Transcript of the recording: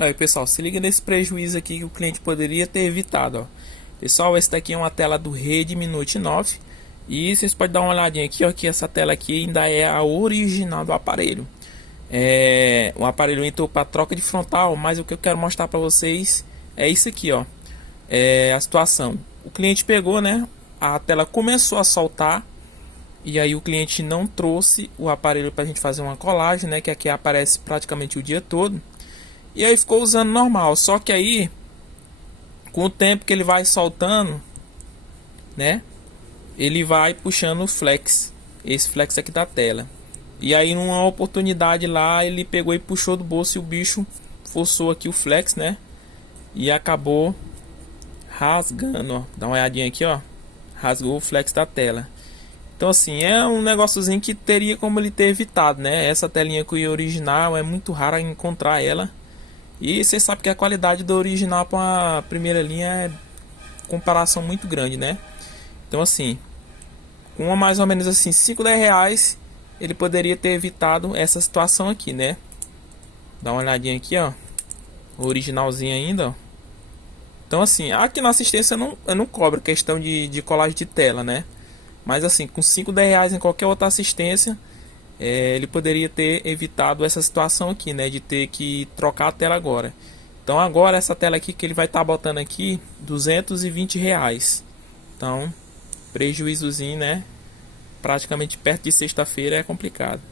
Aí, pessoal, se liga nesse prejuízo aqui que o cliente poderia ter evitado, ó. Pessoal, essa daqui é uma tela do Redmi Note 9. E vocês podem dar uma olhadinha aqui, ó, que essa tela aqui ainda é a original do aparelho. O aparelho entrou para troca de frontal, mas o que eu quero mostrar para vocês é isso aqui, ó. A situação. O cliente pegou, né? A tela começou a soltar. E aí o cliente não trouxe o aparelho para a gente fazer uma colagem, né? Que aqui aparece praticamente o dia todo. E aí ficou usando normal. Só que aí, com o tempo que ele vai soltando, né? Ele vai puxando o flex. Esse flex aqui da tela. E aí numa oportunidade lá, ele pegou e puxou do bolso e o bicho forçou aqui o flex, né? E acabou rasgando, ó. Dá uma olhadinha aqui, ó. Rasgou o flex da tela. Então assim, é um negóciozinho que teria como ele ter evitado, né? Essa telinha aqui original é muito raro encontrar ela. E você sabe que a qualidade do original para a primeira linha é comparação muito grande, né? Então assim, com mais ou menos assim 5, 10 reais, ele poderia ter evitado essa situação aqui, né? Dá uma olhadinha aqui, ó. O originalzinho ainda, ó. Então assim, aqui na assistência eu não cobro questão de colagem de tela, né? Mas assim, com 5, 10 reais em qualquer outra assistência, ele poderia ter evitado essa situação aqui, né? De ter que trocar a tela agora. Então agora essa tela aqui que ele vai estar botando aqui, 220 reais. Então, prejuízozinho, né? Praticamente perto de sexta-feira é complicado.